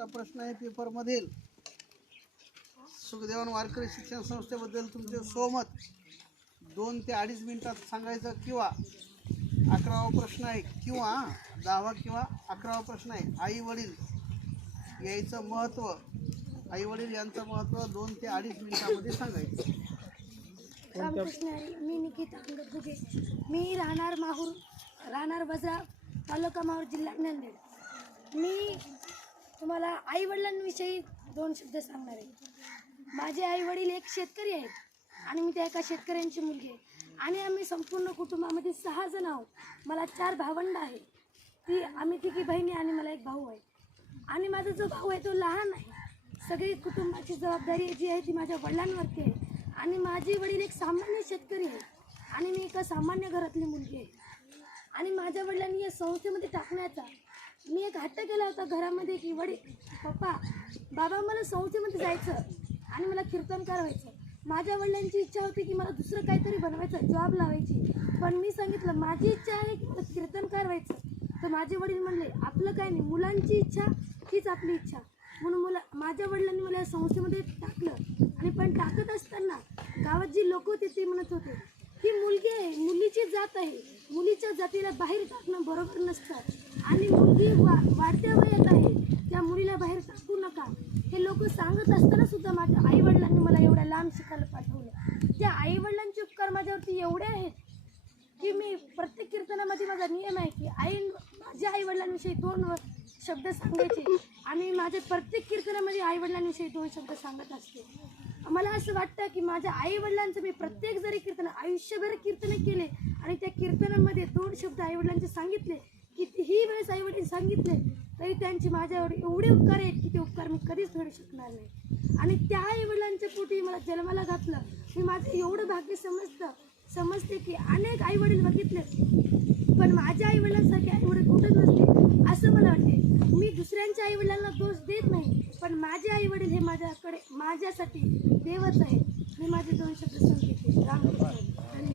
शेवटचा प्रश्न आहे पेपर मधील. सुखदेवन वारकरी शिक्षण संस्थेबद्दल तुमचे सहमत 2 ते 2.5 मिनिटात सांगायचं, किंवा 11वा प्रश्न आहे, किंवा 10वा किंवा 11वा प्रश्न आहे. आई वडील याचं महत्त्व, आई वडील यांचं महत्त्व 2 ते 2.5 मिनिटामध्ये सांगायचं. रामकृष्ण हरी. मी निकिता अंगद घुगे. मी राहणार माहूर, राहणार बजरा, तालुका माहूर, जिल्हा नांदेड. मी तुम्हाला आई वडिलांविषयी 2 शब्द सांगणार आहे. माझे आई वडील एक शेतकरी आहेत आणि मी त्या एका शेतकऱ्यांची मुलगी आहे. आणि आम्ही संपूर्ण कुटुंबामध्ये 6 जण आहोत. मला 4 भावंड आहे. आम्ही तिघी बहिणी आणि मला एक भाऊ आहे. आणि माझा जो भाऊ आहे तो लहान आहे. सगळी कुटुंबाची जबाबदारी जी आहे ती माझ्या वडिलांवरती आहे. आणि माझे वडील एक सामान्य शेतकरी आहे आणि मी एका सामान्य घरातली मुलगी आहे. आणि माझ्या वडिलांनी या संस्थेमध्ये टाकण्याचा मी एक हट्ट केला होता घरामध्ये की बाबा मला संस्थेमध्ये जायचं आणि मला कीर्तनकार व्हायचं. माझ्या वडिलांची इच्छा होती की मला दुसरं काहीतरी बनवायचं, जॉब लावायची. पण मी सांगितलं माझी इच्छा आहे की मला कीर्तनकार व्हायचं. तर माझे वडील म्हणले आपलं काय नाही, मुलांची इच्छा हीच आपली इच्छा. म्हणून माझ्या वडिलांनी मला या संस्थेमध्ये टाकलं. आणि पण टाकत असताना गावात जी लोक होते ते म्हणत होते ही मुलगी आहे, मुलीची जात आहे, मुलीच्या जातीला बाहेर टाकणं बरोबर नसतं. आणि मुलगी वाढत्या वयात आहे, त्या मुलीला बाहेर टाकू नका हे लोक सांगत असताना सुद्धा माझ्या आईवडिलांनी मला एवढ्या लांब शिकायला पाठवलं. त्या आईवडिलांचे उपकार माझ्यावरती एवढे आहेत की मी प्रत्येक कीर्तनामध्ये माझा नियम आहे की माझ्या आईवडिलांविषयी 2 शब्द सांगायचे. आणि माझ्या प्रत्येक कीर्तनामध्ये आईवडिलांविषयी 2 शब्द सांगत असते. मला असं वाटतं की माझ्या आईवडिलांचं मी प्रत्येक जरी कीर्तन आयुष्यभर कीर्तन केले आणि त्या कीर्तनामध्ये 2 शब्द आईवडिलांचे सांगितले, कितीही वेळेस आईवडील सांगितले तरी त्यांचे माझ्यावर एवढे उपकार आहेत की ते उपकार मी कधीच फेडू शकणार नाही. आणि त्या आईवडिलांच्या पोटी मला जन्माला घातलं. मी माझं एवढं भाग्य समजते की अनेक आईवडील बघितले पण माझ्या आईवडिलांसारखे आईवडील कुठंच नसते असं मला वाटते. मी दुसऱ्यांच्या आईवडिलांना दोष देत नाही, पण माझे आईवडील हे माझ्यासाठी देवच आहे. मी माझे 2 शब्द सांगितले. रामकृष्ण.